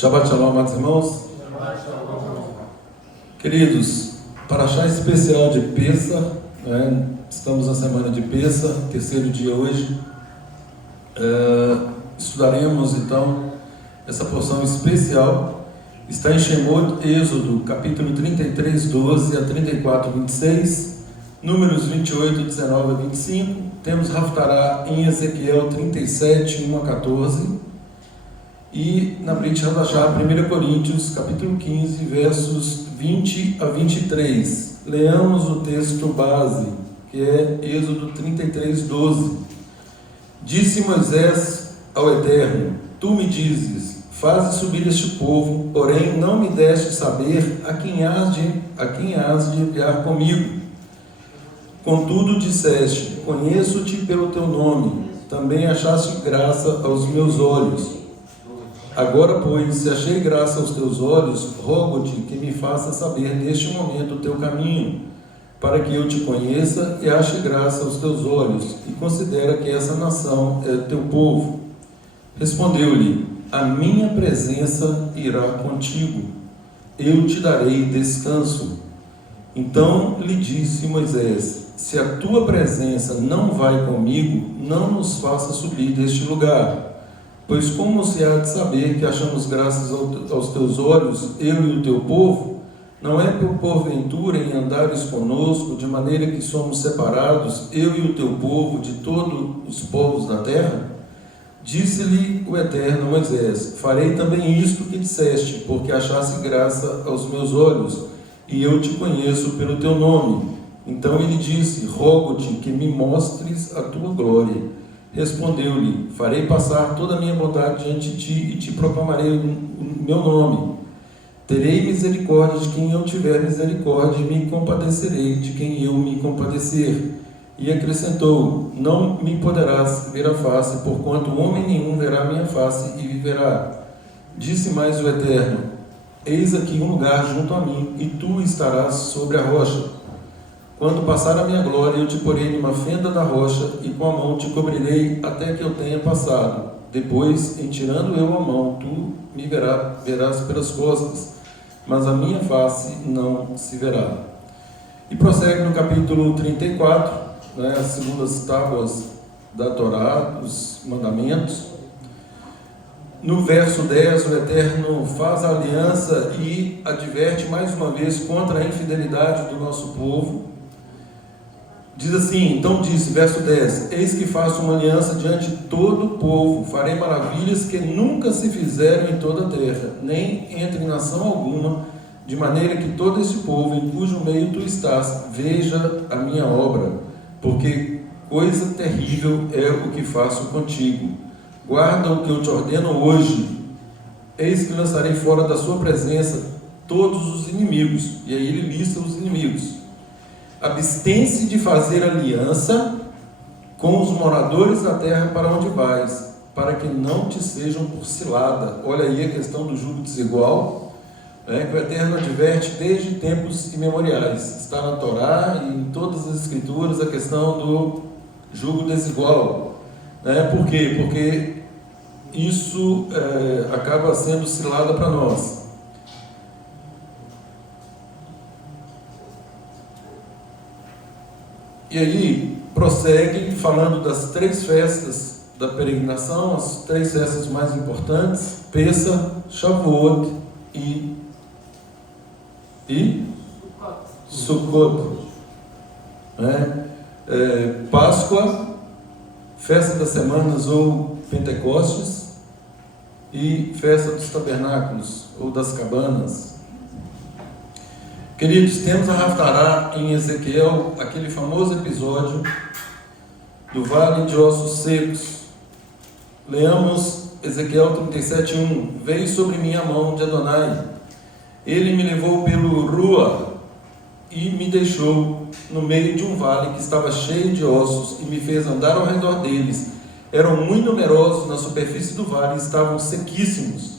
Shabbat Shalom, amados irmãos. Queridos, paraxá especial de Pêssar, estamos na semana de Pêssar, terceiro dia hoje. Estudaremos então essa porção especial. Está em Shemot, Êxodo, capítulo 33, 12 a 34, 26, Números 28, 19 a 25. Temos Haftará em Ezequiel 37, 1 a 14. E na Brit Hadashah, 1 Coríntios, capítulo 15, versos 20 a 23. Leamos o texto base, que é Êxodo 33, 12. Disse Moisés ao Eterno: Tu me dizes, faze subir este povo, porém não me deste saber a quem hás de enviar comigo. Contudo disseste, conheço-te pelo teu nome, também achaste graça aos meus olhos. Agora, pois, se achei graça aos teus olhos, rogo-te que me faça saber neste momento o teu caminho, para que eu te conheça e ache graça aos teus olhos, e considera que essa nação é teu povo. Respondeu-lhe: a minha presença irá contigo, eu te darei descanso. Então lhe disse Moisés: se a tua presença não vai comigo, não nos faça subir deste lugar. Pois como se há de saber que achamos graças aos teus olhos, eu e o teu povo? Não é por porventura em andares conosco, de maneira que somos separados, eu e o teu povo, de todos os povos da terra? Disse-lhe o Eterno a Moisés: farei também isto que disseste, porque achaste graça aos meus olhos, e eu te conheço pelo teu nome. Então ele disse: rogo-te que me mostres a tua glória. Respondeu-lhe: farei passar toda a minha bondade diante de ti, e te proclamarei o meu nome. Terei misericórdia de quem eu tiver misericórdia, e me compadecerei de quem eu me compadecer. E acrescentou: não me poderás ver a face, porquanto homem nenhum verá minha face e viverá. Disse mais o Eterno: eis aqui um lugar junto a mim, e tu estarás sobre a rocha. Quando passar a minha glória, eu te porei numa fenda da rocha, e com a mão te cobrirei até que eu tenha passado. Depois, em tirando eu a mão, tu me verás pelas costas, mas a minha face não se verá. E prossegue no capítulo 34, as segundas tábuas da Torá, os mandamentos. No verso 10, o Eterno faz a aliança e adverte mais uma vez contra a infidelidade do nosso povo. Diz assim, então disse, verso 10, eis que faço uma aliança diante de todo o povo, farei maravilhas que nunca se fizeram em toda a terra, nem entre nação alguma, de maneira que todo esse povo, em cujo meio tu estás, veja a minha obra, porque coisa terrível é o que faço contigo. Guarda o que eu te ordeno hoje, eis que lançarei fora da sua presença todos os inimigos. E aí ele lista os inimigos. Abstém-se de fazer aliança com os moradores da terra para onde vais, para que não te sejam por cilada. Olha aí a questão do jugo desigual, que o Eterno adverte desde tempos imemoriais. Está na Torá e em todas as escrituras a questão do jugo desigual. Por quê? Porque isso acaba sendo cilada para nós. E aí, prossegue falando das três festas da peregrinação, as três festas mais importantes: Pêssar, Shavuot e Sukkot. Páscoa, Festa das Semanas ou Pentecostes, e Festa dos Tabernáculos ou das Cabanas. Queridos, temos a Haftará em Ezequiel, aquele famoso episódio do Vale de Ossos Secos. Leamos Ezequiel 37:1. Veio sobre mim a mão de Adonai, ele me levou pelo Rua e me deixou no meio de um vale que estava cheio de ossos, e me fez andar ao redor deles. Eram muito numerosos na superfície do vale e estavam sequíssimos.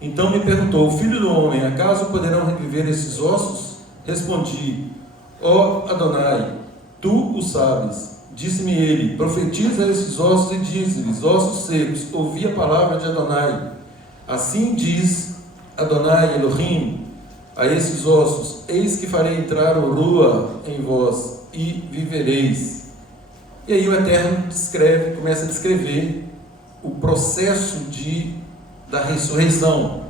Então me perguntou: filho do homem, acaso poderão reviver esses ossos? Respondi: ó Adonai, tu o sabes. Disse-me ele: profetiza esses ossos e dize-lhes: ossos secos, ouvi a palavra de Adonai. Assim diz Adonai Elohim, a esses ossos: eis que farei entrar o Rua em vós, e vivereis. E aí o Eterno começa a descrever o processo da ressurreição.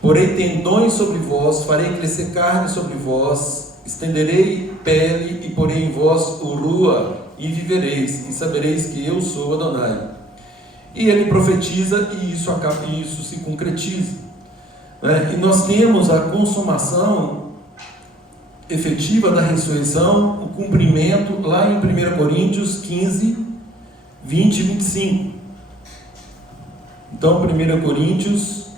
Porei tendões sobre vós, farei crescer carne sobre vós, estenderei pele e porei em vós o Rua, e vivereis, e sabereis que eu sou Adonai. E ele profetiza, e isso se concretiza. E nós temos a consumação efetiva da ressurreição, o cumprimento lá em 1 Coríntios 15, 20 e 25. Então, 1 Coríntios,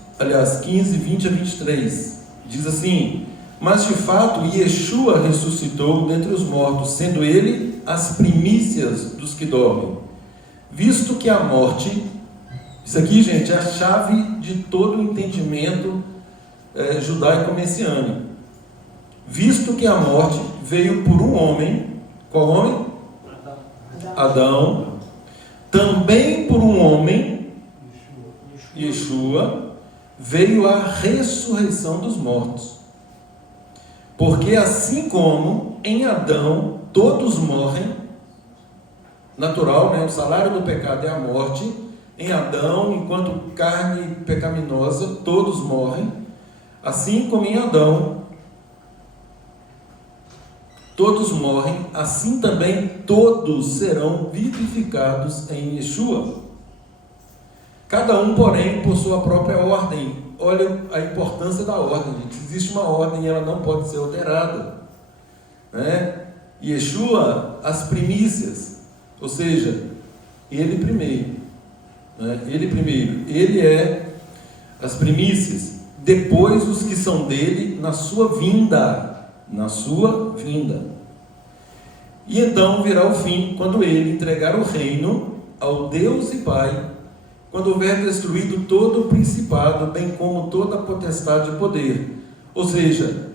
15, 20 a 23, diz assim: mas de fato Yeshua ressuscitou dentre os mortos, sendo ele as primícias dos que dormem. Visto que a morte, isso aqui, gente, é a chave de todo o entendimento judaico-messiânico. Visto que a morte veio por um homem, qual homem? Adão. Também por um homem, Yeshua, veio a ressurreição dos mortos. Porque assim como em Adão todos morrem, natural, o salário do pecado é a morte. Em Adão, enquanto carne pecaminosa, todos morrem. Assim como em Adão todos morrem, assim também todos serão vivificados em Yeshua. Cada um, porém, por sua própria ordem. Olha a importância da ordem, gente. Existe uma ordem e ela não pode ser alterada. Yeshua, as primícias, ou seja, ele primeiro. Ele primeiro. Ele é as primícias. Depois os que são dele na sua vinda. Na sua vinda. E então virá o fim, quando ele entregar o reino ao Deus e Pai, quando houver destruído todo o principado, bem como toda a potestade e poder. Ou seja,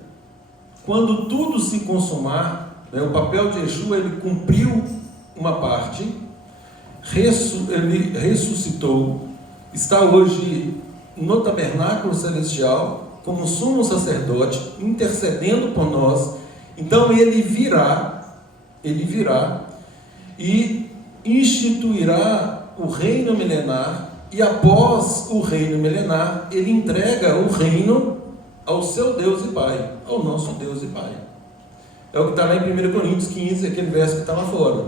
quando tudo se consumar, o papel de Yeshua, ele cumpriu uma parte, ele ressuscitou, está hoje no tabernáculo celestial, como sumo sacerdote, intercedendo por nós. Então ele virá e instituirá o reino milenar, e após o reino milenar, ele entrega o reino ao seu Deus e Pai, ao nosso Deus e Pai. É o que está lá em 1 Coríntios 15, aquele verso que está lá fora.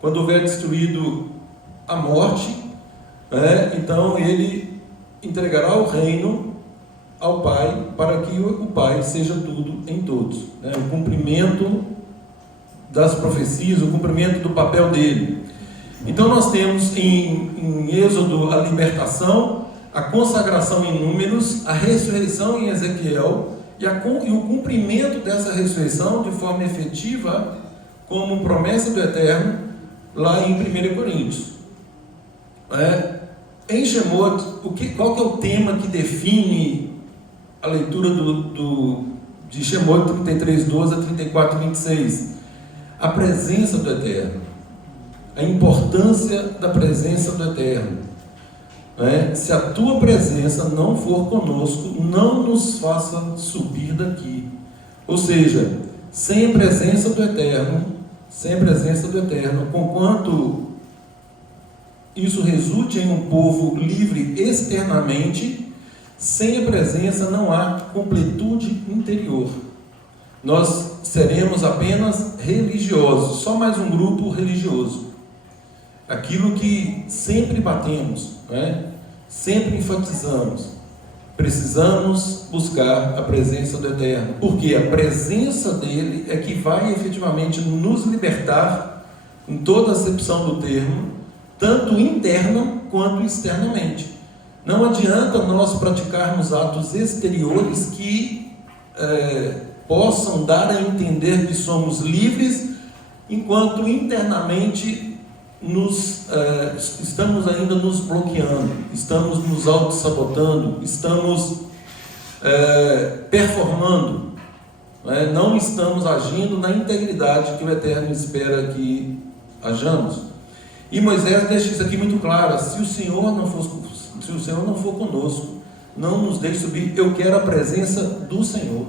Quando houver destruído a morte, então ele entregará o reino ao Pai, para que o Pai seja tudo em todos. O cumprimento das profecias, o cumprimento do papel dele. Então nós temos em Êxodo a libertação, a consagração em Números, a ressurreição em Ezequiel e o cumprimento dessa ressurreição de forma efetiva, como promessa do Eterno, lá em 1 Coríntios. Em Shemot, qual que é o tema que define a leitura de Shemot 33, 12 a 34, 26? A presença do Eterno, a importância da presença do Eterno. Se a tua presença não for conosco, não nos faça subir daqui. Ou seja, sem a presença do Eterno, conquanto isso resulte em um povo livre externamente, sem a presença não há completude interior. Nós seremos apenas religiosos, só mais um grupo religioso. Aquilo que sempre batemos, sempre enfatizamos. Precisamos buscar a presença do Eterno, porque a presença dele é que vai efetivamente nos libertar, em toda a acepção do termo, tanto interna quanto externamente. Não adianta nós praticarmos atos exteriores que possam dar a entender que somos livres, enquanto internamente estamos ainda nos bloqueando, estamos nos auto-sabotando, estamos performando, não estamos agindo na integridade que o Eterno espera que hajamos. E Moisés deixa isso aqui muito claro: se o Senhor não for conosco, não nos deixe subir. Eu quero a presença do Senhor,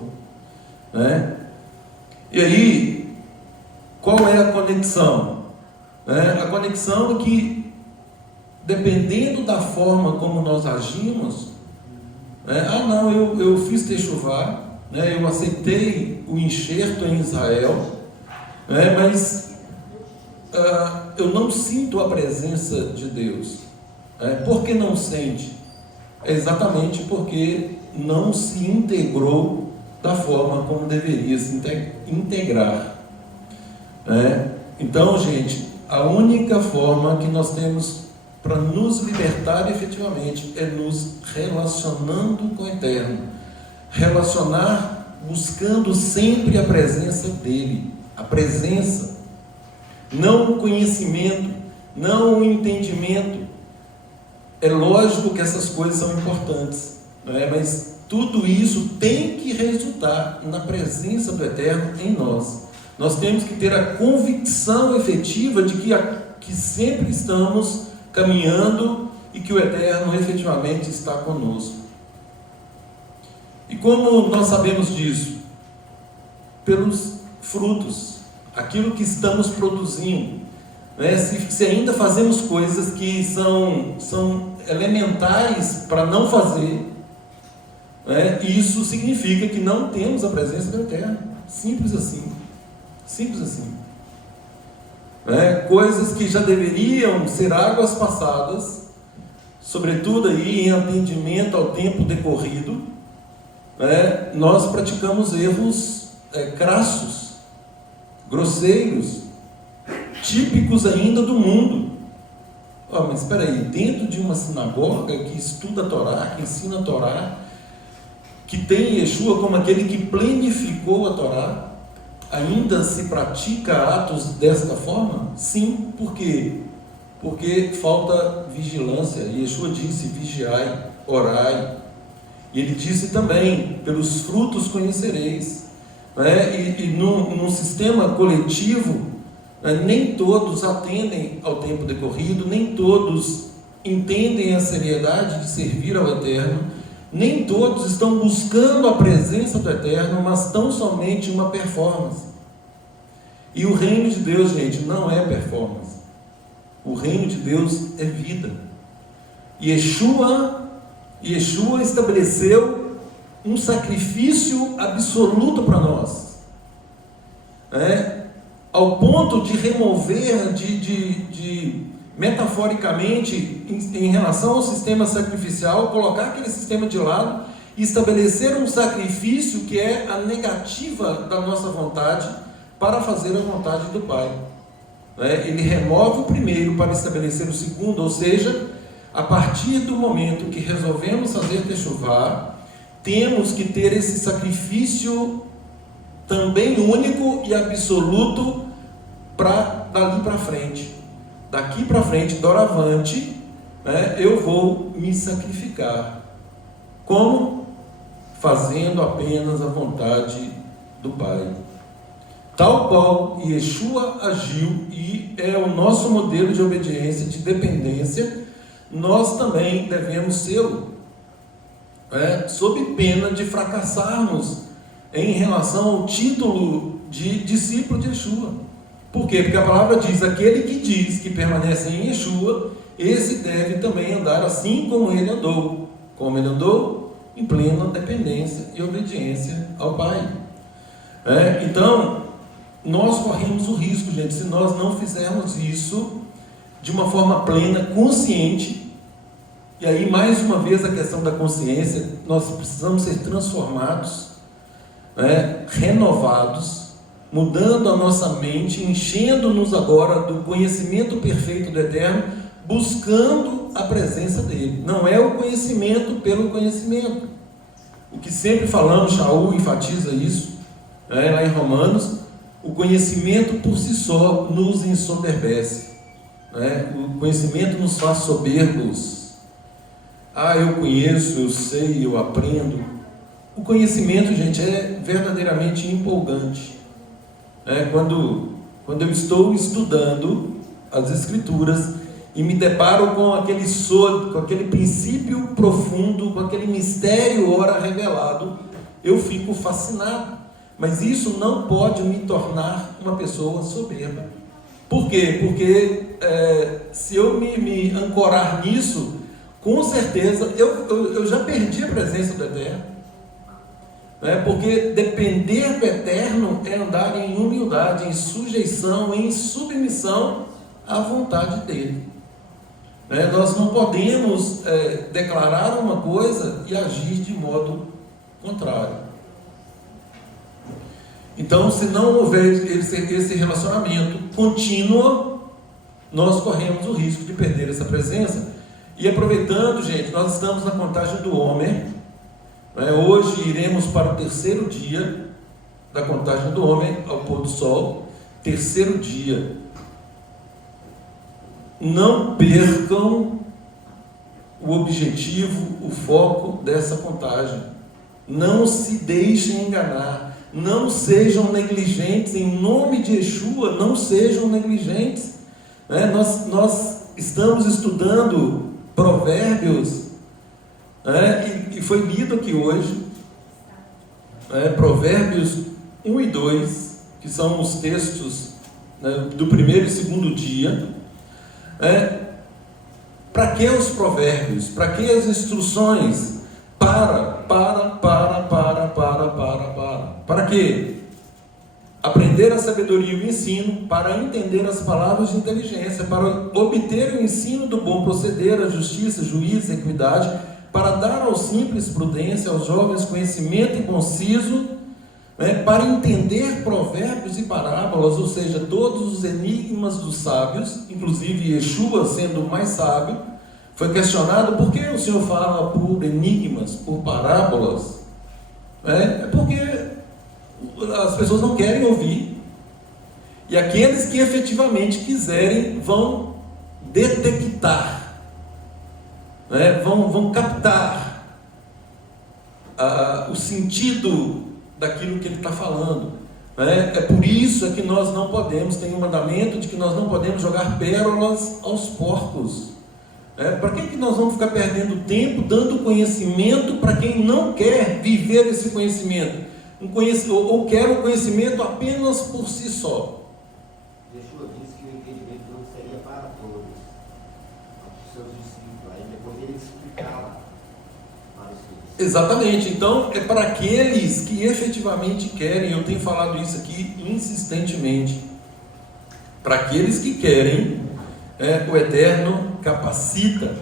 né? E aí, qual é a conexão? A conexão é que, dependendo da forma como nós agimos, não, eu fiz techuvá, eu aceitei o enxerto em Israel, mas eu não sinto a presença de Deus. Por que não sente? É exatamente porque não se integrou da forma como deveria se integrar. Então, gente, a única forma que nós temos para nos libertar efetivamente é nos relacionando com o Eterno. Relacionar buscando sempre a presença dEle. A presença, não o conhecimento, não o entendimento. É lógico que essas coisas são importantes, mas tudo isso tem que resultar na presença do Eterno em nós. Nós temos que ter a convicção efetiva de que sempre estamos caminhando e que o Eterno efetivamente está conosco. E como nós sabemos disso? Pelos frutos, aquilo que estamos produzindo. Se ainda fazemos coisas que são elementares para não fazer, isso significa que não temos a presença do Eterno. Simples assim. Simples assim. Coisas que já deveriam ser águas passadas, sobretudo aí em atendimento ao tempo decorrido, nós praticamos erros crassos, grosseiros, típicos ainda do mundo. Mas espera aí, dentro de uma sinagoga que estuda a Torá, que ensina a Torá, que tem Yeshua como aquele que planificou a Torá, ainda se pratica atos desta forma? Sim. Por quê? Porque falta vigilância. Yeshua disse: vigiai, orai. E ele disse também: pelos frutos conhecereis. E num sistema coletivo, nem todos atendem ao tempo decorrido, nem todos entendem a seriedade de servir ao Eterno, nem todos estão buscando a presença do Eterno, mas tão somente uma performance. E o reino de Deus, gente, não é performance. O reino de Deus é vida. Yeshua estabeleceu um sacrifício absoluto para nós, ao ponto de remover, metaforicamente, em relação ao sistema sacrificial, colocar aquele sistema de lado e estabelecer um sacrifício que é a negativa da nossa vontade para fazer a vontade do Pai. Ele remove o primeiro para estabelecer o segundo, ou seja, a partir do momento que resolvemos fazer techuvá, temos que ter esse sacrifício também único e absoluto para dali para frente. Daqui para frente, doravante, eu vou me sacrificar. Como? Fazendo apenas a vontade do Pai. Tal qual Yeshua agiu e é o nosso modelo de obediência, de dependência, nós também devemos sê-lo, sob pena de fracassarmos em relação ao título de discípulo de Yeshua. Por quê? Porque a palavra diz: aquele que diz que permanece em Yeshua, esse deve também andar assim como ele andou. Como ele andou? Em plena dependência e obediência ao Pai. Então, nós corremos o risco, gente, se nós não fizermos isso de uma forma plena, consciente. E aí, mais uma vez, a questão da consciência, nós precisamos ser transformados, renovados, mudando a nossa mente, enchendo-nos agora do conhecimento perfeito do Eterno, buscando a presença dEle. Não é o conhecimento pelo conhecimento. O que sempre falamos, Shaul enfatiza isso, lá em Romanos: o conhecimento por si só nos ensoberbece. O conhecimento nos faz soberbos. Eu conheço, eu sei, eu aprendo. O conhecimento, gente, é verdadeiramente empolgante. Quando eu estou estudando as Escrituras e me deparo com aquele sod, com aquele princípio profundo, com aquele mistério ora revelado, eu fico fascinado. Mas isso não pode me tornar uma pessoa soberba. Por quê? Porque se eu me ancorar nisso, com certeza eu já perdi a presença do Eterno. Porque depender do Eterno é andar em humildade, em sujeição, em submissão à vontade dEle. Nós não podemos declarar uma coisa e agir de modo contrário. Então, se não houver esse relacionamento contínuo, nós corremos o risco de perder essa presença. E aproveitando, gente, nós estamos na contagem do Homer. Hoje iremos para o terceiro dia da contagem do Homer ao pôr do sol. Terceiro dia. Não percam o objetivo, o foco dessa contagem. Não se deixem enganar. Não sejam negligentes, em nome de Yeshua, não sejam negligentes. Nós estamos estudando Provérbios, e foi lido aqui hoje, Provérbios 1 e 2, que são os textos do primeiro e segundo dia. Para que os provérbios? Para que as instruções? Para quê? Aprender a sabedoria e o ensino, para entender as palavras de inteligência, para obter o ensino do bom proceder, a justiça, juízo, equidade, para dar aos simples prudência, aos jovens conhecimento e conciso, para entender provérbios e parábolas, ou seja, todos os enigmas dos sábios, inclusive Yeshua sendo o mais sábio, foi questionado: por que o Senhor fala por enigmas, por parábolas? É porque as pessoas não querem ouvir, e aqueles que efetivamente quiserem vão detectar, vão captar o sentido daquilo que ele está falando. É por isso que nós não podemos, tem um mandamento de que nós não podemos jogar pérolas aos porcos. Para que nós vamos ficar perdendo tempo dando conhecimento para quem não quer viver esse conhecimento? Ou quer o conhecimento apenas por si só. Yeshua disse que o entendimento não seria para todos, para os seus discípulos, aí depois ele explicava para os seus. Exatamente, então é para aqueles que efetivamente querem. Eu tenho falado isso aqui insistentemente. Para aqueles que querem, o Eterno capacita.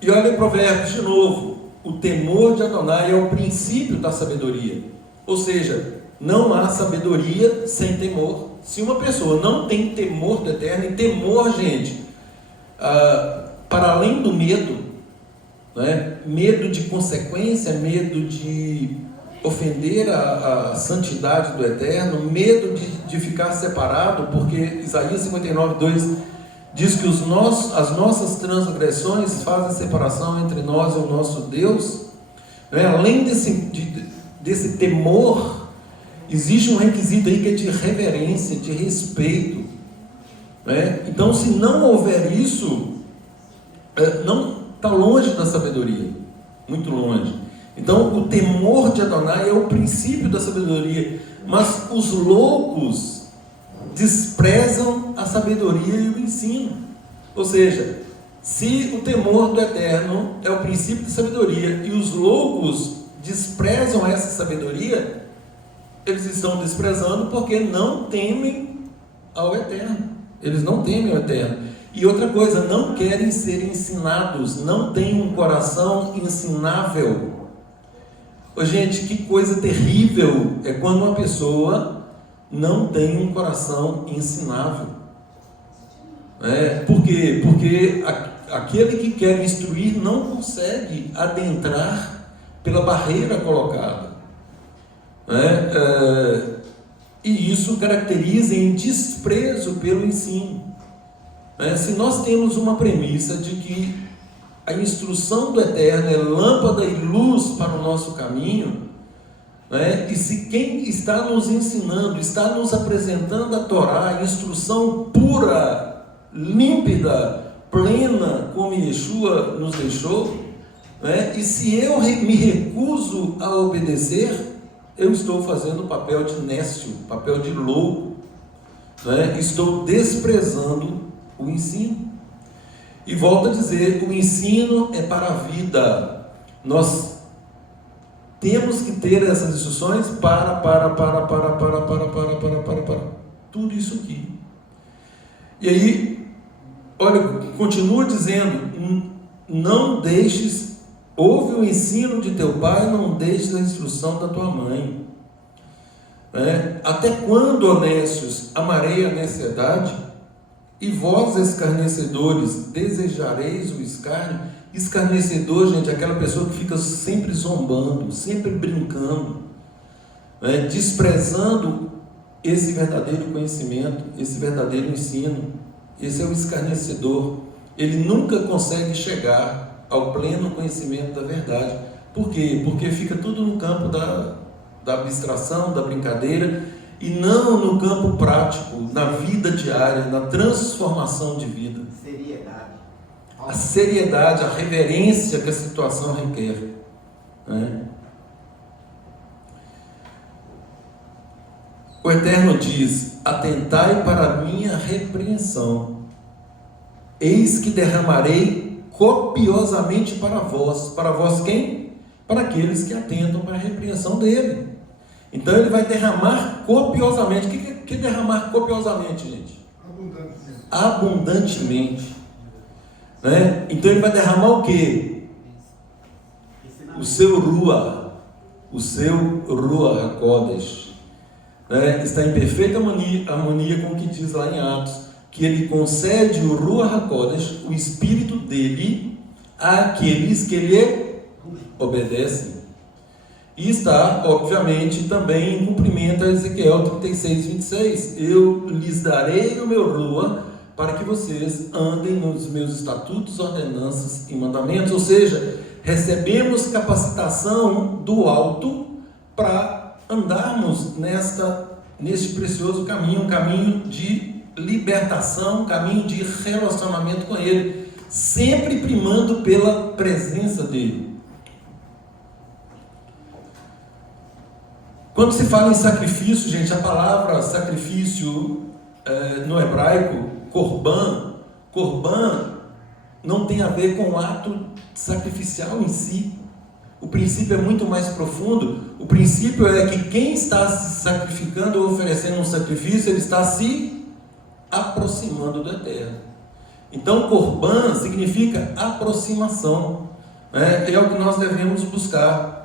E olha em Provérbios de novo: o temor de Adonai é o princípio da sabedoria. Ou seja, não há sabedoria sem temor. Se uma pessoa não tem temor do Eterno, e temor, gente, para além do medo, medo de consequência, medo de ofender a santidade do Eterno, medo de ficar separado, porque Isaías 59:2 diz que as nossas transgressões fazem separação entre nós e o nosso Deus. Além desse temor, existe um requisito aí que é de reverência, de respeito. Então, se não houver isso, não está longe da sabedoria, muito longe. Então, o temor de Adonai é o princípio da sabedoria, mas os loucos desprezam a sabedoria e o ensino. Ou seja, se o temor do Eterno é o princípio da sabedoria e os loucos desprezam essa sabedoria, eles estão desprezando porque não temem ao Eterno. Eles não temem ao Eterno. E outra coisa, não querem ser ensinados, não têm um coração ensinável. Gente, que coisa terrível é quando uma pessoa não tem um coração ensinável. Por quê? Porque aquele que quer instruir não consegue adentrar pela barreira colocada. E isso caracteriza em desprezo pelo ensino. Se nós temos uma premissa de que a instrução do Eterno é lâmpada e luz para o nosso caminho, e se quem está nos ensinando, está nos apresentando a Torá, a instrução pura, límpida, plena, como Yeshua nos deixou, né? E se eu me recuso a obedecer, eu estou fazendo o papel de nécio, papel de louco, né? Estou desprezando o ensino. E volto a dizer, o ensino é para a vida. Nós temos que ter essas instruções para tudo isso aqui. E aí, olha, continua dizendo, não deixes, ouve o ensino de teu pai, não deixes a instrução da tua mãe. Até quando, honestos, amarei a necessidade? E vós, escarnecedores, desejareis o escárnio? Escarnecedor, gente, é aquela pessoa que fica sempre zombando, sempre brincando, desprezando esse verdadeiro conhecimento, esse verdadeiro ensino. Esse é o escarnecedor. Ele nunca consegue chegar ao pleno conhecimento da verdade. Por quê? Porque fica tudo no campo da abstração, da brincadeira, e não no campo prático, na vida diária, na transformação de vida. A seriedade, a reverência que a situação requer. O Eterno diz: atentai para a minha repreensão, eis que derramarei copiosamente para vós. Para vós quem? Para aqueles que atentam para a repreensão dele. Então ele vai derramar copiosamente. O que é derramar copiosamente, gente? Abundantemente. Então ele vai derramar o quê? O seu Ruach, o seu Ruach HaKodesh. Está em perfeita harmonia com o que diz lá em Atos, que ele concede o Ruach HaKodesh, o Espírito dele, àqueles que lhe obedecem. E está, obviamente, também em cumprimento a Ezequiel 36, 26. Eu lhes darei o meu Ruach para que vocês andem nos meus estatutos, ordenanças e mandamentos. Ou seja, recebemos capacitação do alto para andarmos neste precioso caminho, um caminho de libertação, um caminho de relacionamento com Ele, sempre primando pela presença dEle. Quando se fala em sacrifício, gente, a palavra sacrifício no hebraico, korban não tem a ver com o ato sacrificial em si. O princípio é muito mais profundo. O princípio é que quem está se sacrificando ou oferecendo um sacrifício, ele está se aproximando do Eterno. Então, korban significa aproximação. É o que nós devemos buscar.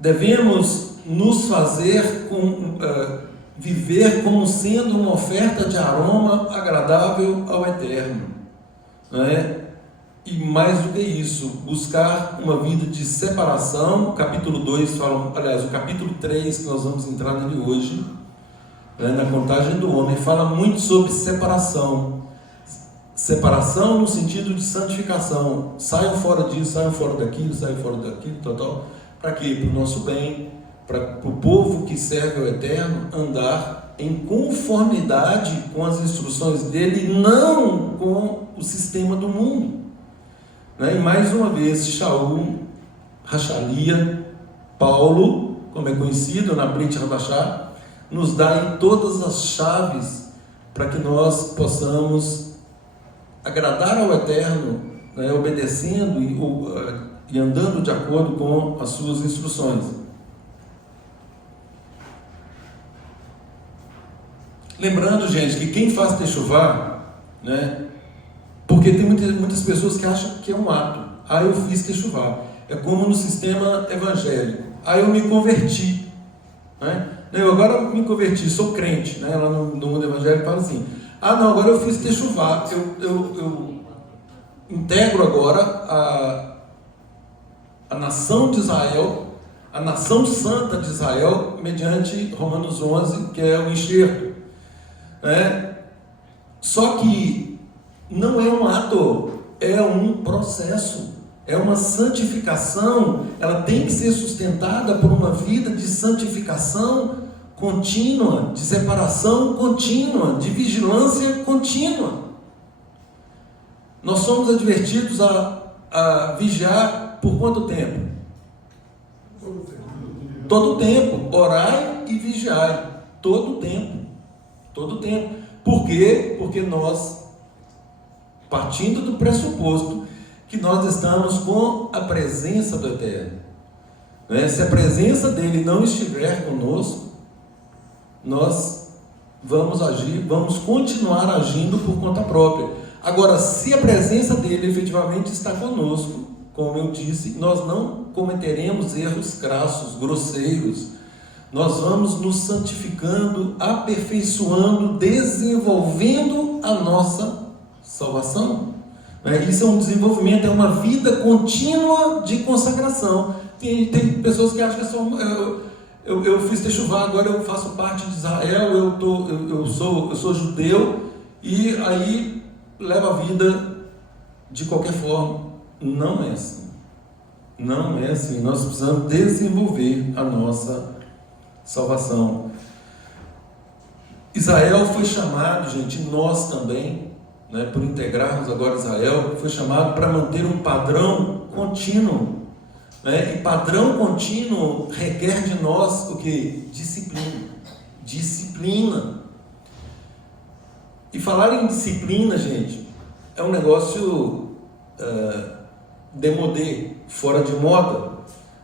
Devemos nos fazer viver como sendo uma oferta de aroma agradável ao Eterno. E mais do que isso, buscar uma vida de separação. O capítulo 2 fala, aliás, o capítulo 3, que nós vamos entrar nele hoje, na contagem do homem, fala muito sobre separação. Separação no sentido de santificação. Saiam fora disso, saiam fora daquilo, tal. Para quê? Para o nosso bem, para o povo que serve ao Eterno andar em conformidade com as instruções dele, não com o sistema do mundo. E mais uma vez, Shaul, Rachalia, Paulo, como é conhecido na Brit Rabachá, nos dá aí todas as chaves para que nós possamos agradar ao Eterno, obedecendo e andando de acordo com as suas instruções. Lembrando, gente, que quem faz techuvá, porque tem muitas pessoas que acham que é um ato. Eu fiz techuvá. É como no sistema evangélico. Eu me converti. Eu agora me converti, sou crente. Lá no mundo evangélico fala assim: não, agora eu fiz techuvá. Eu integro agora a nação de Israel, a nação santa de Israel, mediante Romanos 11, que é o enxerto. Só que não é um ato, é um processo, é uma santificação. Ela tem que ser sustentada por uma vida de santificação contínua, de separação contínua, de vigilância contínua. Nós somos advertidos a vigiar por quanto tempo? Todo o tempo. Orai e vigiai. Todo o tempo. Todo o tempo. Por quê? Porque nós, partindo do pressuposto que nós estamos com a presença do Eterno, né? Se a presença dele não estiver conosco, nós vamos agir, vamos continuar agindo por conta própria. Agora, se a presença dele efetivamente está conosco, como eu disse, nós não cometeremos erros crassos, grosseiros. Nós vamos nos santificando, aperfeiçoando, desenvolvendo a nossa salvação. Isso é um desenvolvimento, é uma vida contínua de consagração. Tem pessoas que acham que é só eu fiz techuvá, agora eu faço parte de Israel, eu sou judeu, e aí leva a vida de qualquer forma. Não é assim. Não é assim. Nós precisamos desenvolver a nossa salvação. Israel foi chamado, gente, nós também, né, por integrarmos agora Israel, foi chamado para manter um padrão contínuo, né? E padrão contínuo requer de nós o que? Disciplina. Disciplina. E falar em disciplina, gente, é um negócio demodé, fora de moda,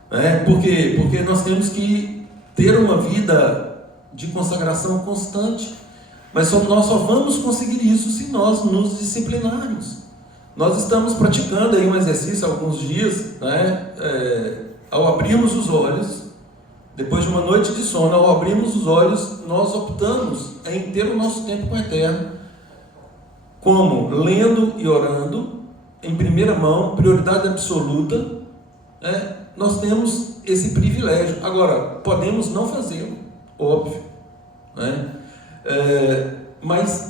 né? Por quê? Porque nós temos que ter uma vida de consagração constante, mas nós só vamos conseguir isso se nós nos disciplinarmos. Nós estamos praticando aí um exercício há alguns dias, né? Ao abrirmos os olhos, depois de uma noite de sono, ao abrirmos os olhos, nós optamos em ter o nosso tempo com o Eterno, como? Lendo e orando, em primeira mão, prioridade absoluta, né? Nós temos esse privilégio. Agora, podemos não fazê-lo, óbvio, né? Mas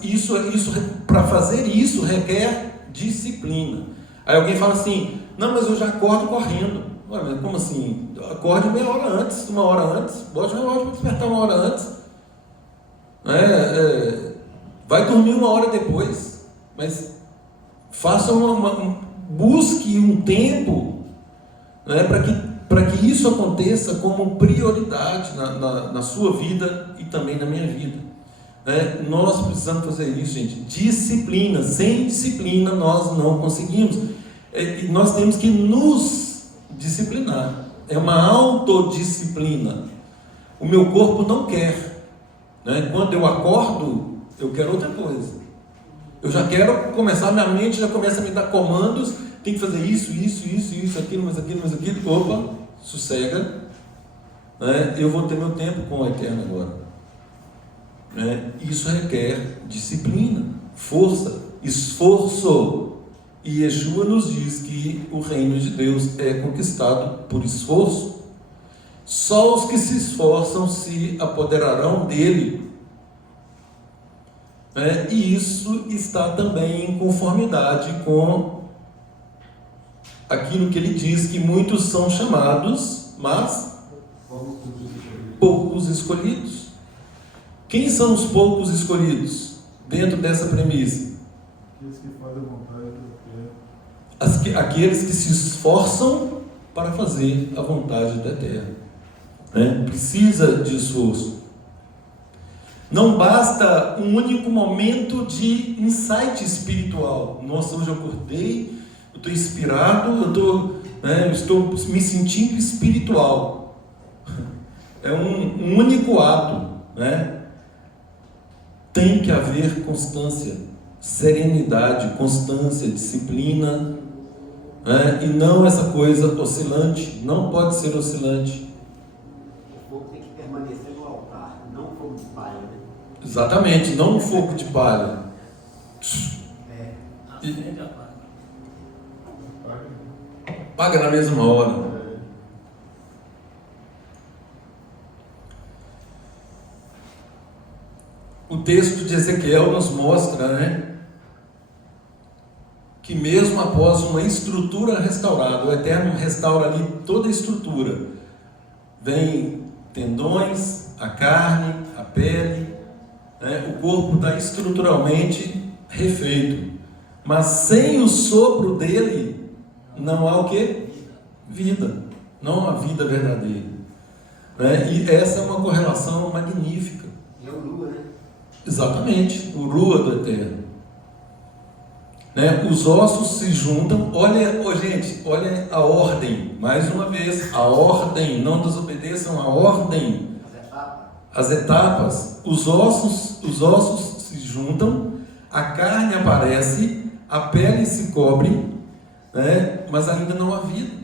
para fazer isso requer disciplina. Aí alguém fala assim: não, mas eu já acordo correndo. Ué, mas como assim? Acorde meia hora antes, uma hora antes, bote uma hora para despertar uma hora antes, vai dormir uma hora depois, mas faça busque um tempo, né, para que isso aconteça como prioridade na sua vida e também na minha vida, né? Nós precisamos fazer isso, gente. Disciplina. Sem disciplina nós não conseguimos. Nós temos que nos disciplinar. É uma autodisciplina. O meu corpo não quer, né? Quando eu acordo, eu quero outra coisa. Eu já quero começar, minha mente já começa a me dar comandos. Tem que fazer isso, aquilo, mais aquilo. Opa, sossega, né? Eu vou ter meu tempo com o Eterno agora, né? Isso requer disciplina, força, esforço. E Yeshua nos diz que o reino de Deus é conquistado por esforço. Só os que se esforçam se apoderarão dele, né? E isso está também em conformidade com aquilo que ele diz, que muitos são chamados, mas poucos escolhidos. Quem são os poucos escolhidos dentro dessa premissa? Aqueles que fazem a vontade do Eterno. Aqueles que se esforçam para fazer a vontade do Eterno, né? Precisa de esforço. Não basta um único momento de insight espiritual. Nossa, hoje eu acordei, eu estou inspirado, eu estou me sentindo espiritual. É um único ato, né? Tem que haver constância, serenidade, constância, disciplina, né? E não essa coisa oscilante. Não pode ser oscilante. O fogo tem que permanecer no altar, não fogo de palha, né? Exatamente, não um fogo de palha. Acende a palha. Paga na mesma hora. O texto de Ezequiel nos mostra, né, que mesmo após uma estrutura restaurada, o Eterno restaura ali toda a estrutura. Vem tendões, a carne, a pele, né? O corpo está estruturalmente refeito, mas sem o sopro dele não há o quê? Vida, não há vida verdadeira, né? E essa é uma correlação magnífica. E é o Lua, né? Exatamente, o Rua do Eterno, né? Os ossos se juntam. Olha, gente, olha a ordem, mais uma vez, a ordem, não desobedeçam a ordem, as etapas. Os ossos se juntam, a carne aparece, a pele se cobre, né? Mas ainda não há vida.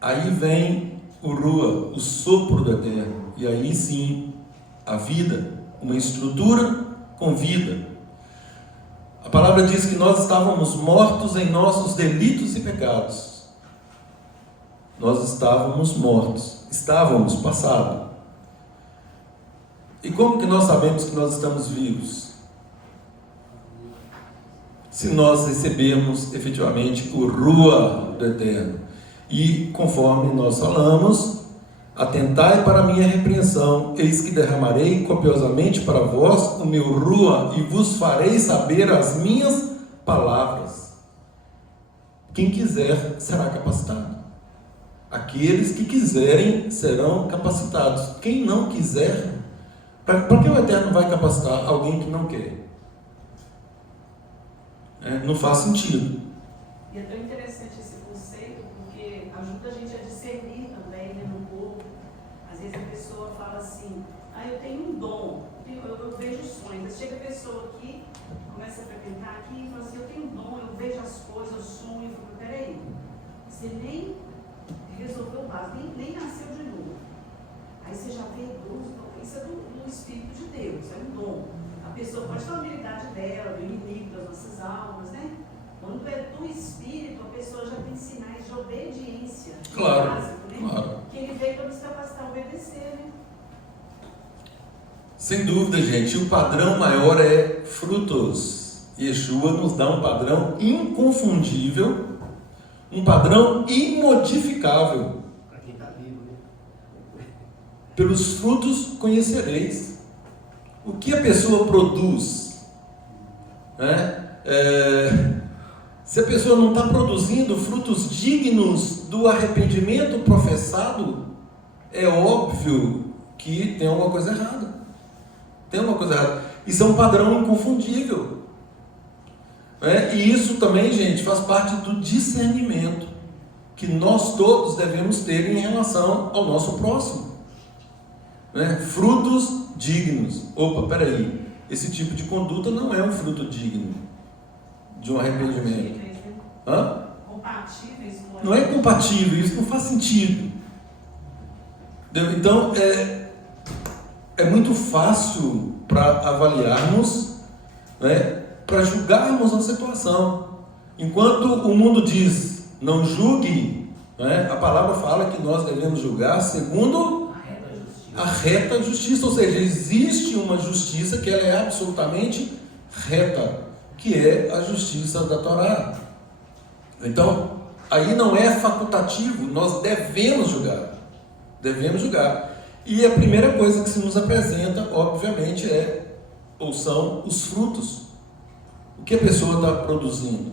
Aí vem o Rua, o sopro do Eterno, e aí sim a vida, uma estrutura com vida. A palavra diz que nós estávamos mortos em nossos delitos e pecados. Nós estávamos mortos, estávamos passado. E como que nós sabemos que nós estamos vivos? Se nós recebermos efetivamente o Rua do Eterno. E conforme nós falamos, atentai para a minha repreensão, eis que derramarei copiosamente para vós o meu Rua e vos farei saber as minhas palavras. Quem quiser será capacitado. Aqueles que quiserem serão capacitados. Quem não quiser, para que o Eterno vai capacitar alguém que não quer? Não faz sentido. E é tão interessante esse conceito, porque ajuda a gente a discernir também, né, no corpo. Às vezes a pessoa fala assim, eu tenho um dom, eu vejo sonhos. Aí chega a pessoa aqui, começa a frequentar aqui e fala assim, eu tenho um dom, eu vejo as coisas, eu sonho. Eu falo, peraí, você nem resolveu o básico, nem nasceu de novo. Aí você já vê isso é do Espírito de Deus, é um dom. A pessoa pode ter a habilidade dela, do inimigo das nossas almas, né? Quando é do Espírito, a pessoa já tem sinais de obediência. Claro, básico, né? claro. Que ele veio para nos capacitar a obedecer, né? Sem dúvida, gente, o padrão maior é frutos. Yeshua nos dá um padrão inconfundível, um padrão imodificável. Para quem está vivo, né? Pelos frutos conhecereis. O que a pessoa produz, né? Se a pessoa não está produzindo frutos dignos do arrependimento professado, é óbvio que tem alguma coisa errada. Tem alguma coisa errada. Isso é um padrão inconfundível, né? E isso também, gente, faz parte do discernimento que nós todos devemos ter em relação ao nosso próximo, né? Frutos dignos. Opa, peraí, esse tipo de conduta não é um fruto digno de um arrependimento. Compatíveis com Não é compatível, isso não faz sentido. Então, é muito fácil para avaliarmos, né, para julgarmos a situação. Enquanto o mundo diz, não julgue, né, a palavra fala que nós devemos julgar segundo a reta justiça, ou seja, existe uma justiça que ela é absolutamente reta, que é a justiça da Torá. Então, aí não é facultativo, nós devemos julgar. Devemos julgar. E a primeira coisa que se nos apresenta, obviamente, são os frutos. O que a pessoa está produzindo.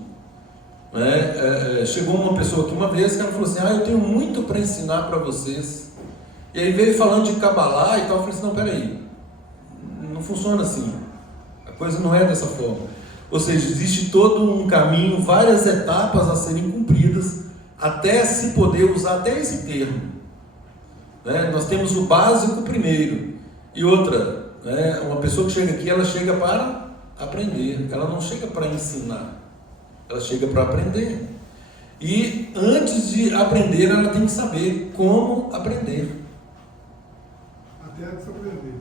Chegou uma pessoa aqui uma vez que ela falou assim, eu tenho muito para ensinar para vocês. E aí veio falando de Kabbalah e tal, eu falei assim, não, peraí, não funciona assim, a coisa não é dessa forma. Ou seja, existe todo um caminho, várias etapas a serem cumpridas, até se poder usar até esse termo, né? Nós temos o básico primeiro, e outra, né? Uma pessoa que chega aqui, ela chega para aprender, ela não chega para ensinar, ela chega para aprender. E antes de aprender, ela tem que saber como aprender. Até desaprender.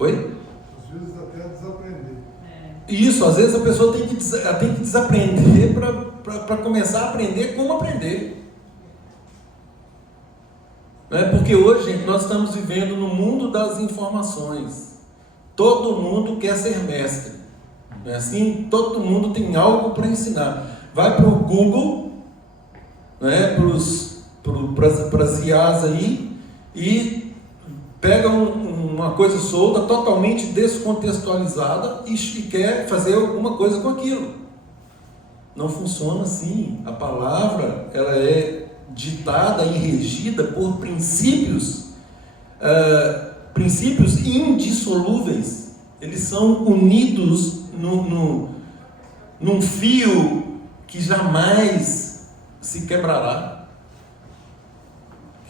Oi? Às vezes até desaprender. Isso, às vezes a pessoa tem que desaprender para começar a aprender como aprender. Porque hoje, gente, nós estamos vivendo no mundo das informações. Todo mundo quer ser mestre. Não é assim? Todo mundo tem algo para ensinar. Vai para o Google, né, para as IAs aí, e pega um uma coisa solta, totalmente descontextualizada e quer fazer alguma coisa com aquilo. Não funciona assim. A palavra, ela é ditada e regida por princípios, princípios indissolúveis. Eles são unidos num fio que jamais se quebrará,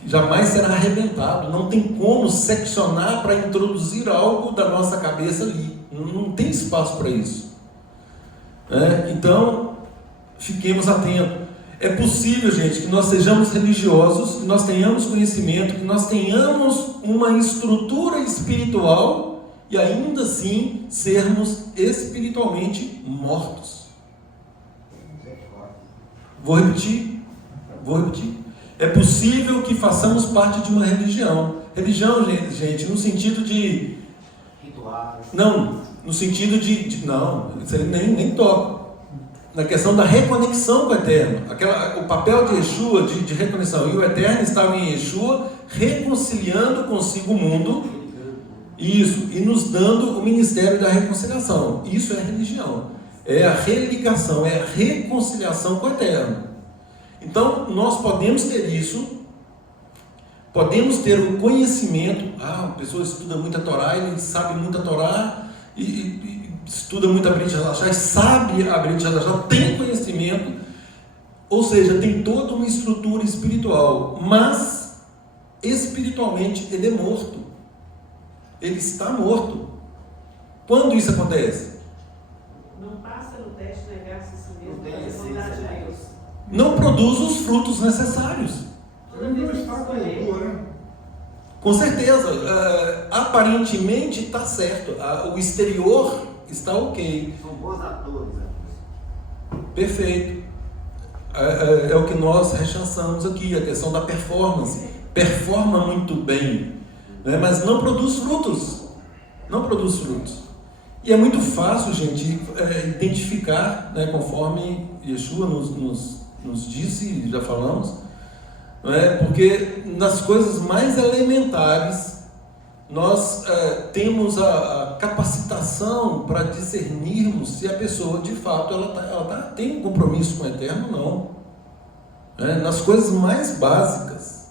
que jamais será arrebentado. Não tem como seccionar para introduzir algo da nossa cabeça ali. Não tem espaço para isso. Então, fiquemos atentos. É possível, gente, que nós sejamos religiosos, que nós tenhamos conhecimento, que nós tenhamos uma estrutura espiritual e ainda assim sermos espiritualmente mortos. Vou repetir. É possível que façamos parte de uma religião. Religião, gente, no sentido de... Rituais. Não, no sentido de não, isso aí nem toca. Na questão da reconexão com o Eterno. O papel de Yeshua, de reconexão. E o Eterno estava em Yeshua, reconciliando consigo o mundo. Isso, e nos dando o ministério da reconciliação. Isso é religião. É a religação, é a reconciliação com o Eterno. Então, nós podemos ter isso, podemos ter o conhecimento. A pessoa estuda muito a Torá, ele sabe muito a Torá, e estuda muito a Brit Hadashah, sabe a Brit Hadashah, tem conhecimento, ou seja, tem toda uma estrutura espiritual, mas espiritualmente ele é morto. Ele está morto. Quando isso acontece? Não passa no teste, negar-se a si mesmo, Não tem fazer essência, vontade de né? Deus. Não produz os frutos necessários. Toda Ele vez não que está com escolher, dor, né? Com certeza, aparentemente está certo, o exterior está ok, São bons atores, né? perfeito. É o que nós rechaçamos aqui, a questão da performance. Performa muito bem, né? Mas não produz frutos. Não produz frutos. E é muito fácil, gente, identificar, né, conforme Yeshua nos disse, já falamos, não é? Porque nas coisas mais elementares nós temos a capacitação para discernirmos se a pessoa de fato tem um compromisso com o Eterno ou não. Nas coisas mais básicas.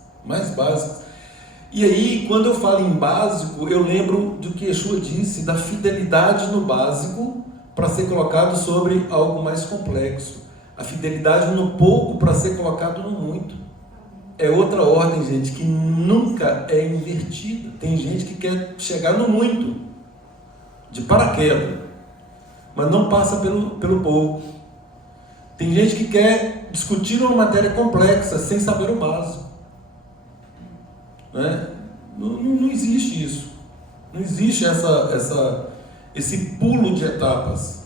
E aí, quando eu falo em básico, eu lembro do que Yeshua disse, da fidelidade no básico para ser colocado sobre algo mais complexo. A fidelidade no pouco para ser colocado no muito. É outra ordem, gente, que nunca é invertida. Tem gente que quer chegar no muito, de paraquedas, mas não passa pelo pouco. Tem gente que quer discutir uma matéria complexa sem saber o básico. Né? Não existe isso. Não existe esse pulo de etapas.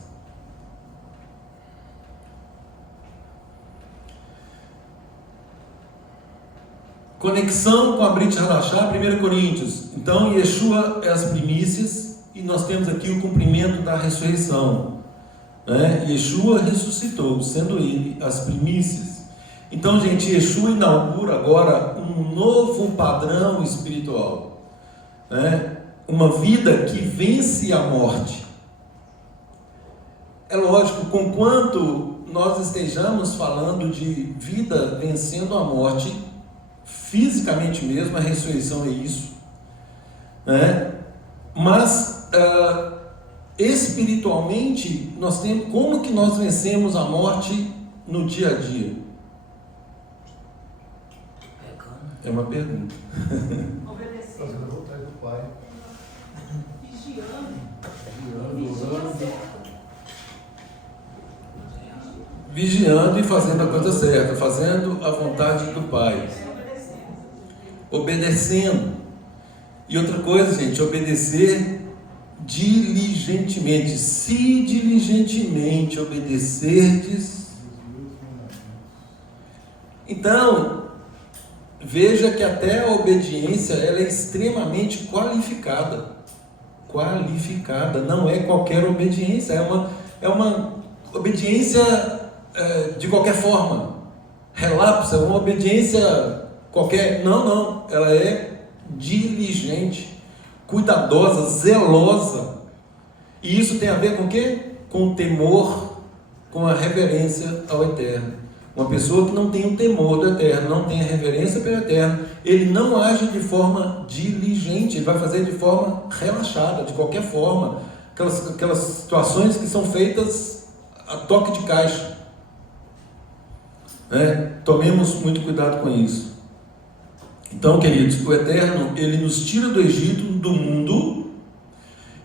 Conexão com a Brit Hadashah, 1 Coríntios. Então, Yeshua é as primícias e nós temos aqui o cumprimento da ressurreição. Né? Yeshua ressuscitou, sendo ele as primícias. Então, gente, Yeshua inaugura agora um novo padrão espiritual. Né? Uma vida que vence a morte. É lógico, conquanto nós estejamos falando de vida vencendo a morte, fisicamente mesmo, a ressurreição é isso, né? Mas espiritualmente nós temos, como que nós vencemos a morte no dia a dia? É uma pergunta. obedecendo, Fazendo a vontade do Pai. Vigiando e fazendo a coisa certa, fazendo a vontade do Pai. Obedecendo. E outra coisa, gente, obedecer diligentemente. Se diligentemente obedecerdes. Então, veja que até a obediência ela é extremamente qualificada. Qualificada, não é qualquer obediência, é uma obediência de qualquer forma. Relapsa, uma obediência qualquer. Não, ela é diligente. cuidadosa, zelosa. E isso tem a ver com o quê? Com o temor, com a reverência ao Eterno. Uma pessoa que não tem o temor do Eterno, não tem a reverência pelo Eterno, ele não age de forma diligente, ele vai fazer de forma relaxada, de qualquer forma. Aquelas situações que são feitas a toque de caixa. Tomemos muito cuidado com isso. Então, queridos, o Eterno, ele nos tira do Egito, do mundo,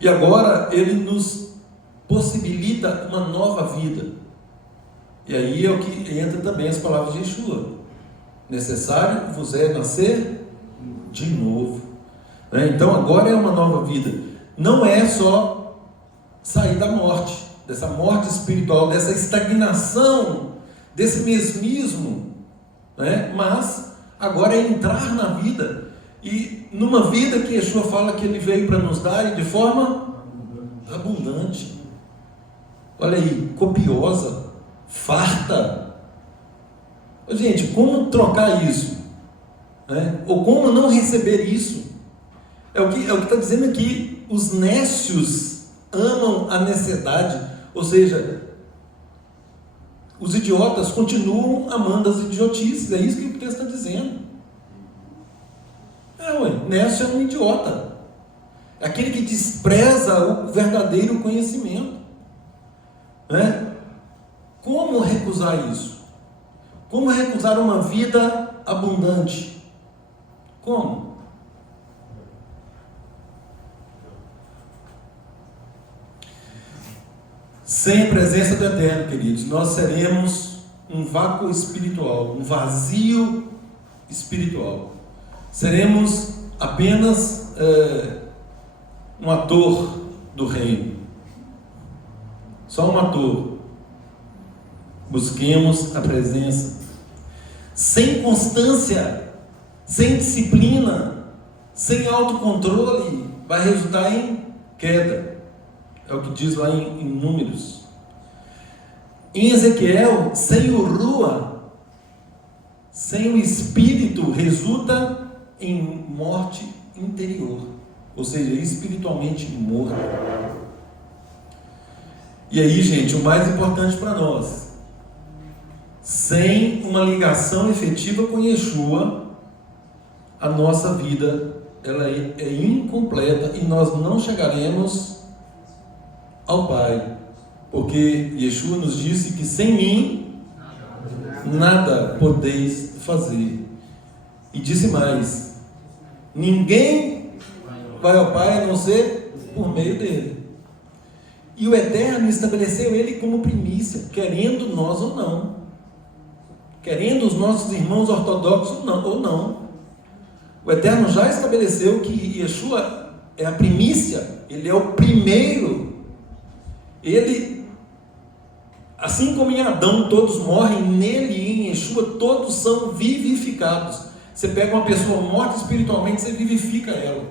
e agora ele nos possibilita uma nova vida. E aí é o que entra também as palavras de Yeshua: necessário vos é nascer de novo. Então agora é uma nova vida. Não é só sair da morte, dessa morte espiritual, dessa estagnação, desse mesmismo, mas agora é entrar na vida, e numa vida que Yeshua fala que ele veio para nos dar, e de forma abundante. Olha aí, copiosa, farta. Gente, como trocar isso? Ou como não receber isso? É o que está dizendo aqui: os nécios amam a necessidade, ou seja, os idiotas continuam amando as idiotices. É isso que o texto está dizendo. Nécio é um idiota, é aquele que despreza o verdadeiro conhecimento. Como recusar isso? Como recusar uma vida abundante? Como? Sem a presença do Eterno, queridos, nós seremos um vácuo espiritual, um vazio espiritual. Seremos apenas um ator do reino. Só um ator. Busquemos a presença. Sem constância, sem disciplina, sem autocontrole, vai resultar em queda. É o que diz lá em Números. Em Ezequiel, sem o Rua, sem o Espírito, resulta em morte interior, ou seja, espiritualmente morto. E aí, gente, o mais importante para nós: sem uma ligação efetiva com Yeshua, a nossa vida ela é incompleta e nós não chegaremos ao Pai, porque Yeshua nos disse que sem mim nada podeis fazer. E disse mais: ninguém vai ao Pai a não ser por meio dele. E o Eterno estabeleceu ele como primícia, querendo nós ou não, querendo os nossos irmãos ortodoxos ou não. O Eterno já estabeleceu que Yeshua é a primícia, ele é o primeiro. Ele, assim como em Adão todos morrem, nele e em Yeshua todos são vivificados. Você pega uma pessoa morta espiritualmente, você vivifica ela.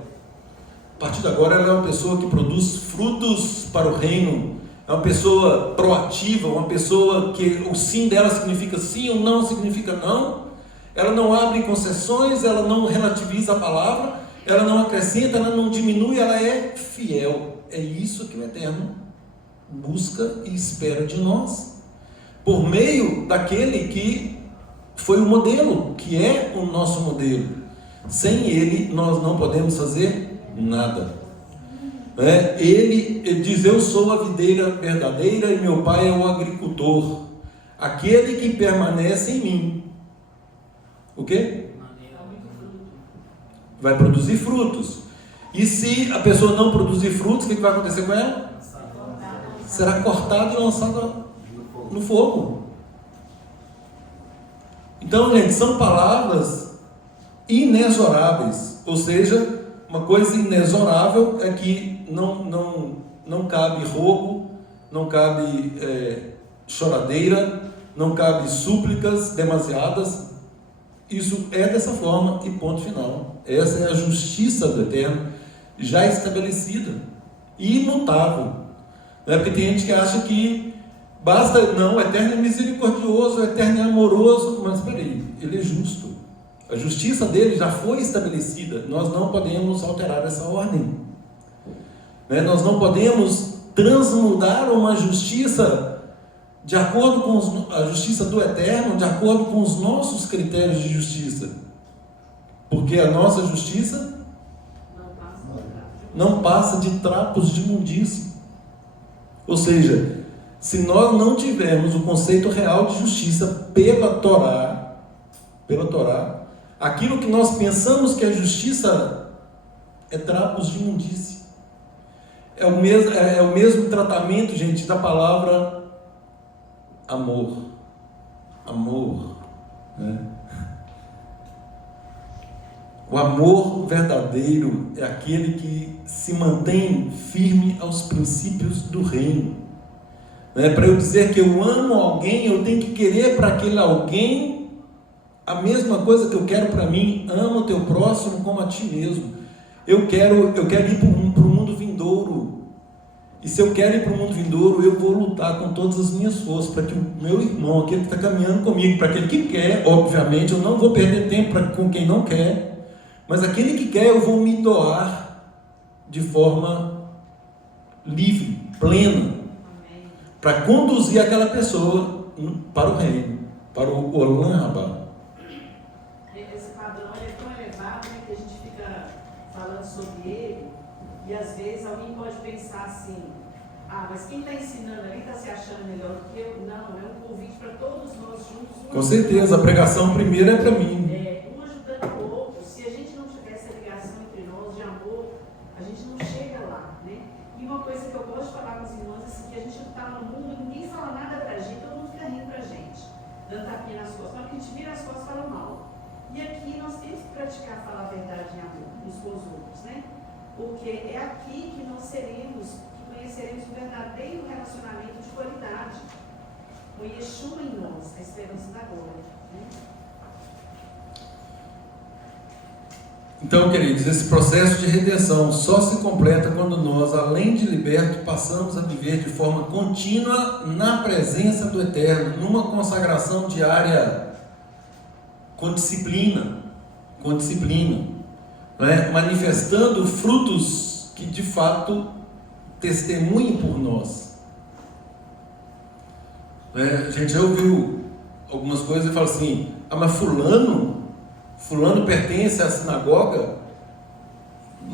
A partir de agora ela é uma pessoa que produz frutos para o reino, é uma pessoa proativa, uma pessoa que o sim dela significa sim, o não significa não. Ela não abre concessões, ela não relativiza a palavra, ela não acrescenta, ela não diminui, ela é fiel. É isso que o Eterno busca e espera de nós, por meio daquele que foi o modelo, que é o nosso modelo. Sem ele nós não podemos fazer nada. Ele diz: eu sou a videira verdadeira e meu pai é o agricultor. Aquele que permanece em mim, o quê? Vai produzir frutos. E se a pessoa não produzir frutos, o que vai acontecer com ela? Será cortada e lançada no fogo. Então, gente, são palavras inexoráveis. Ou seja, uma coisa inexorável é que não cabe rogo, não cabe choradeira, não cabe súplicas demasiadas. Isso é dessa forma e ponto final. Essa é a justiça do Eterno, já estabelecida e imutável. Porque tem gente que acha que basta, não, o Eterno é misericordioso, o Eterno é amoroso, mas espera aí, ele é justo. A justiça dele já foi estabelecida. Nós não podemos alterar essa ordem. Nós não podemos transmudar uma justiça de acordo com a justiça do Eterno, de acordo com os nossos critérios de justiça. Porque a nossa justiça não passa de trapos de imundície. Ou seja, se nós não tivermos o conceito real de justiça pela Torá, aquilo que nós pensamos que é justiça é trapos de imundície. É o mesmo tratamento, gente, da palavra amor. Amor, né? O amor verdadeiro é aquele que se mantém firme aos princípios do reino. Para eu dizer que eu amo alguém, eu tenho que querer para aquele alguém a mesma coisa que eu quero para mim. Ama o teu próximo como a ti mesmo. Eu quero ir para o mundo vindouro. E se eu quero ir para o mundo vindouro, eu vou lutar com todas as minhas forças para que o meu irmão, aquele que está caminhando comigo, para aquele que quer, obviamente, eu não vou perder tempo com quem não quer. Mas aquele que quer, eu vou me doar de forma livre, plena, para conduzir aquela pessoa para o reino, para o Olam Rabá. Esse padrão é tão elevado, né, que a gente fica falando sobre ele, e às vezes alguém pode pensar assim: ah, mas quem está ensinando ali está se achando melhor do que eu? Não, é um convite para todos nós juntos. Com certeza, a pregação primeira é para mim. Um ajudando o outro. Se a gente não tiver essa ligação entre nós de amor, a gente não chega lá, né? E uma coisa que eu gosto de falar com os irmãos é assim, que a gente está no mundo, ninguém fala nada pra gente, todo mundo fica rindo pra gente, dando tapinha nas costas, mas que a gente vira as costas e fala mal. E aqui nós temos que praticar falar a verdade em amor uns com os outros, né? Porque é aqui que nós conheceremos o verdadeiro relacionamento de qualidade, com Yeshua em nós, a esperança da glória, né? Então, queridos, esse processo de redenção só se completa quando nós, além de libertos, passamos a viver de forma contínua na presença do Eterno, numa consagração diária, com disciplina, né? Manifestando frutos que de fato testemunhem por nós. A gente já ouviu algumas coisas e fala assim: ah, mas fulano pertence à sinagoga,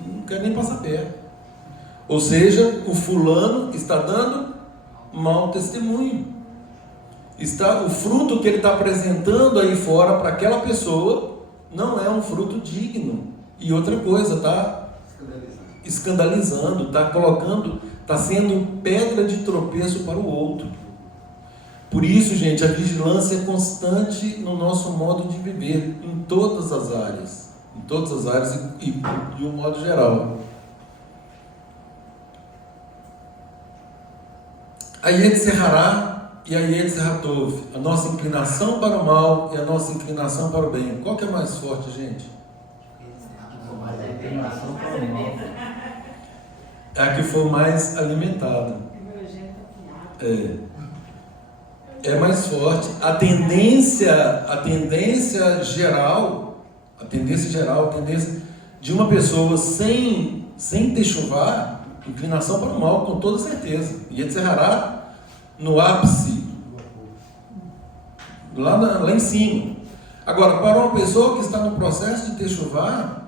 não quer nem passar perto. Ou seja, o fulano está dando mau testemunho. O fruto que ele está apresentando aí fora para aquela pessoa não é um fruto digno. E outra coisa, está escandalizando, está sendo pedra de tropeço para o outro. Por isso, gente, a vigilância é constante no nosso modo de viver, em todas as áreas e de um modo geral. A Yetzirah e a Yetzirah, a nossa inclinação para o mal e a nossa inclinação para o bem. Qual que é mais forte, gente? É a que for mais alimentada. É mais forte. A tendência geral de uma pessoa sem techuvá, inclinação para o mal, com toda certeza. Yetzirah no ápice, lá em cima. Agora, para uma pessoa que está no processo de techuvá,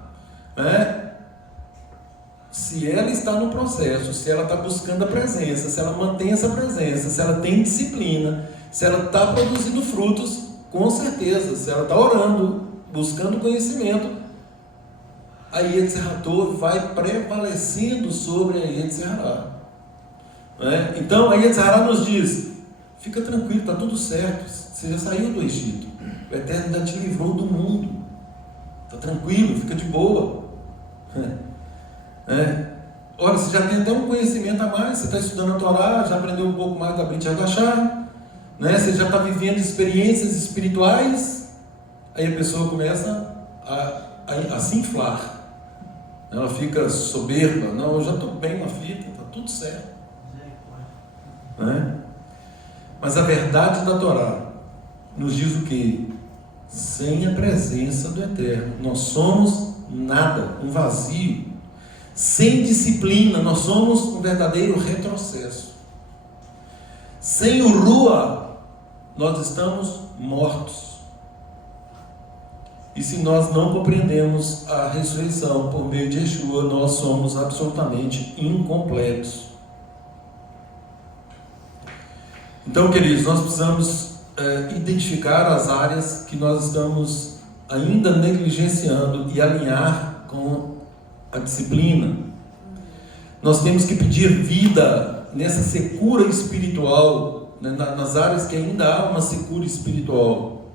se ela está no processo, se ela está buscando a presença, se ela mantém essa presença, se ela tem disciplina, se ela está produzindo frutos, com certeza, se ela está orando, buscando conhecimento, a Yetzirah vai prevalecendo sobre a Yetzirah. Então a Yetzirah nos diz: fica tranquilo, está tudo certo, você já saiu do Egito, o Eterno já te livrou do mundo, está tranquilo, fica de boa. Olha, você já tem até um conhecimento a mais, você está estudando a Torá, já aprendeu um pouco mais da Brit Hadashah, você já está vivendo experiências espirituais. Aí a pessoa começa a se inflar, ela fica soberba: não, eu já estou bem na fita, está tudo certo. Mas a verdade da Torá nos diz o quê? sem a presença do Eterno. Nós somos nada, um vazio. Sem disciplina, nós somos um verdadeiro retrocesso. Sem o Rua, nós estamos mortos. E se nós não compreendemos a ressurreição por meio de Yeshua, nós somos absolutamente incompletos. Então, queridos, nós precisamos identificar as áreas que nós estamos ainda negligenciando e alinhar com a disciplina. Nós temos que pedir vida nessa secura espiritual, né, nas áreas que ainda há uma secura espiritual,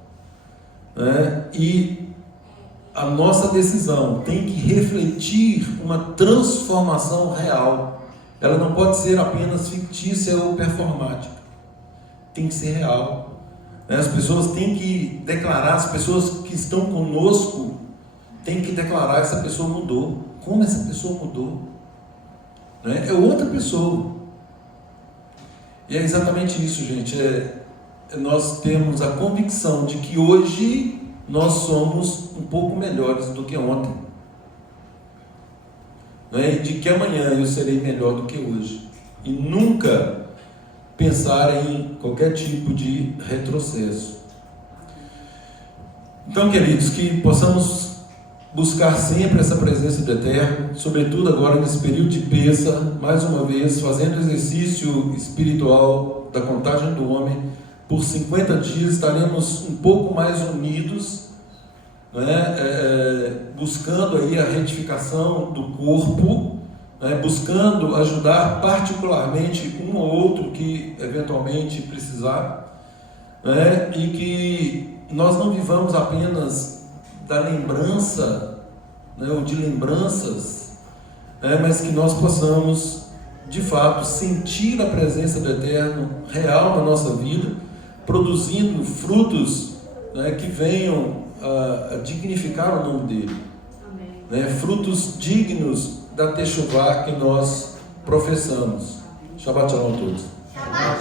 né? E a nossa decisão tem que refletir uma transformação real. Ela não pode ser apenas fictícia ou performática, tem que ser real. As pessoas têm que declarar, as pessoas que estão conosco têm que declarar: essa pessoa mudou. Como essa pessoa mudou? É outra pessoa. E é exatamente isso, gente. Nós temos a convicção de que hoje nós somos um pouco melhores do que ontem. E de que amanhã eu serei melhor do que hoje. E nunca pensar em qualquer tipo de retrocesso. Então, queridos, que possamos buscar sempre essa presença do Eterno, sobretudo agora nesse período de Pêssar, mais uma vez, fazendo o exercício espiritual da contagem do homem. Por 50 dias estaremos um pouco mais unidos, né? Buscando aí a retificação do corpo, né? Buscando ajudar particularmente um ou outro que eventualmente precisar, né? E que nós não vivamos apenas da lembrança, né, ou de lembranças, né, mas que nós possamos, de fato, sentir a presença do Eterno real na nossa vida, produzindo frutos, né, que venham a dignificar o nome dele. Amém. Né, frutos dignos da Techuvá que nós professamos. Shabbat Shalom a todos. Shabbat